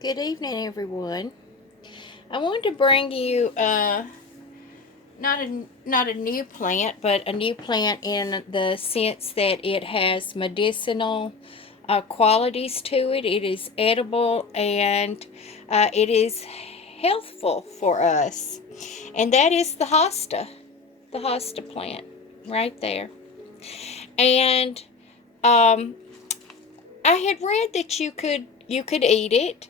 Good evening, everyone. I wanted to bring you not a new plant, but a new plant in the sense that it has medicinal qualities to it. It is edible and it is healthful for us, and that is the Hosta plant, right there. And um, I had read that you could eat it,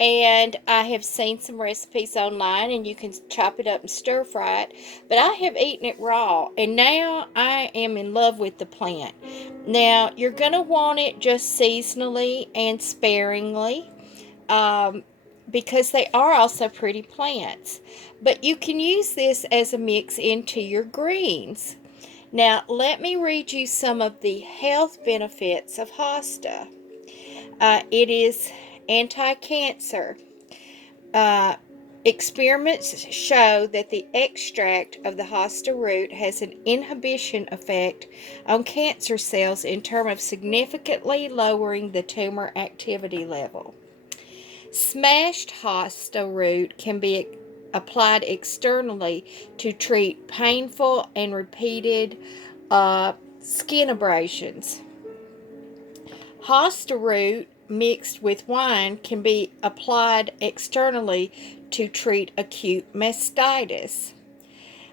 and I have seen some recipes online, and you can chop it up and stir fry it. But I have eaten it raw, and now I am in love with the plant. Now you're gonna want it just seasonally and sparingly, um, because they are also pretty plants. But you can use this as a mix into your greens. Now let me read you some of the health benefits of hosta. It is anti-cancer. Uh, Experiments show that the extract of the hosta root has an inhibition effect on cancer cells in terms of significantly lowering the tumor activity level. Smashed hosta root can be applied externally to treat painful and repeated skin abrasions. Hosta root mixed with wine can be applied externally to treat acute mastitis.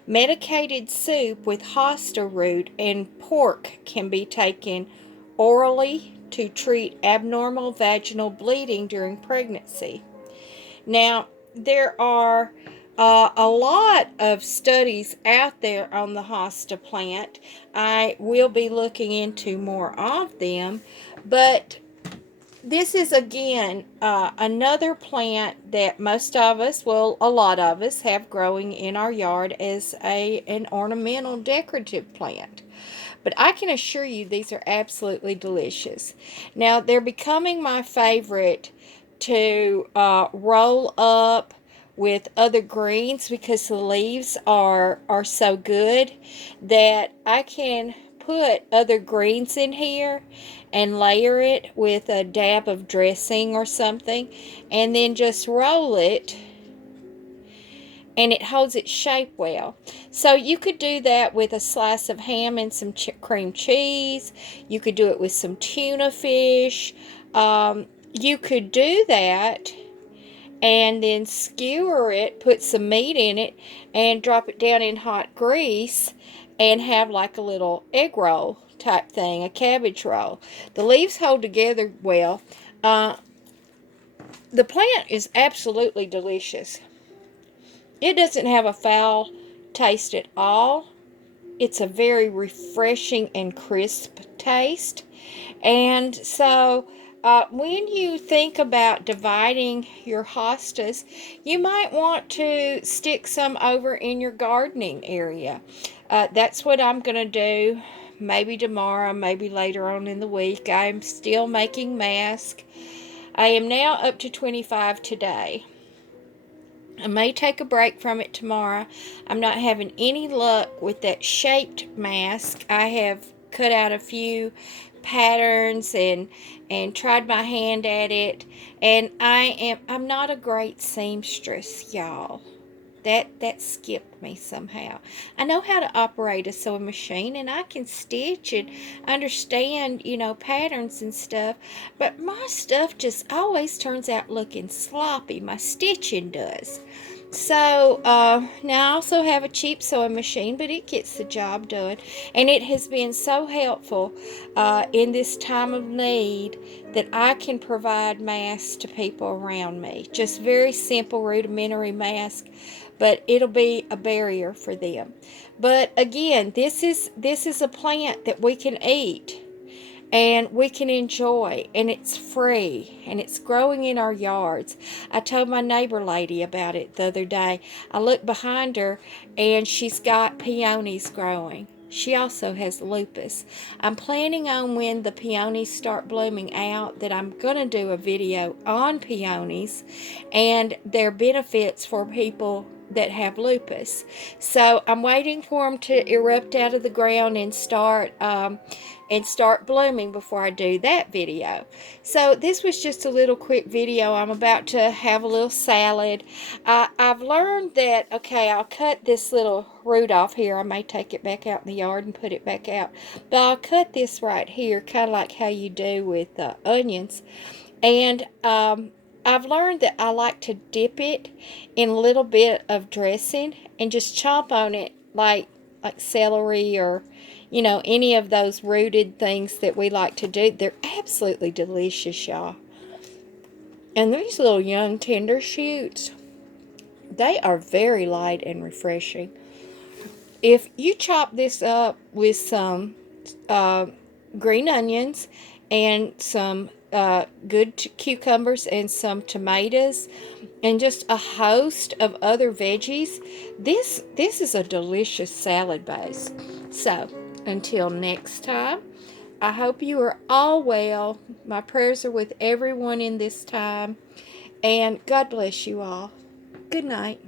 Medicated soup with hosta root and pork can be taken orally to treat abnormal vaginal bleeding during pregnancy. Now, there are a lot of studies out there on the hosta plant. I will be looking into more of them, but this is again another plant that most of us, well, a lot of us, have growing in our yard as an ornamental decorative plant. But I can assure you these are absolutely delicious. Now, they're becoming my favorite to roll up with other greens because the leaves are so good that I can put other greens in here and layer it with a dab of dressing or something, and then just roll it, and it holds its shape well. So you could do that with a slice of ham and some cream cheese. You could do it with some tuna fish. You could do that and then skewer it, put some meat in it, and drop it down in hot grease and have like a little egg roll type thing, a cabbage roll. The leaves hold together well. Uh, the plant is absolutely delicious. It doesn't have a foul taste at all. It's a very refreshing and crisp taste. And so, when you think about dividing your hostas, you might want to stick some over in your gardening area. That's what I'm going to do. Maybe tomorrow, maybe later on in the week. I'm still making masks. I am now up to 25 today. I may take a break from it tomorrow. I'm not having any luck with that shaped mask. I have cut out a few patterns and tried my hand at it, and I'm not a great seamstress, y'all. That skipped me somehow. I know how to operate a sewing machine, and I can stitch and understand, patterns and stuff, but my stuff just always turns out looking sloppy. My stitching does. So now I also have a cheap sewing machine, but it gets the job done, and it has been so helpful in this time of need that I can provide masks to people around me. Just very simple, rudimentary masks, but it'll be a barrier for them. But again, this is a plant that we can eat and we can enjoy, and it's free, and it's growing in our yards. I told my neighbor lady about it the other day. I looked behind her, and she's got peonies growing. She also has lupus. I'm planning on, when the peonies start blooming out, that I'm going to do a video on peonies and their benefits for people that have lupus. So I'm waiting for them to erupt out of the ground and start blooming before I do that video. So this was just a little quick video. I'm about to have a little salad. I've learned that, okay, I'll cut this little root off here. I may take it back out in the yard and put it back out. But I'll cut this right here, kind of like how you do with onions. And I've learned that I like to dip it in a little bit of dressing and just chomp on it like celery or, you know, any of those rooted things that we like to do. They're absolutely delicious, y'all. And these little young tender shoots, they are very light and refreshing. If you chop this up with some green onions and some good cucumbers and some tomatoes and just a host of other veggies, this is a delicious salad base. So until next time, I hope you are all well. My prayers are with everyone in this time, and God bless you all. Good night.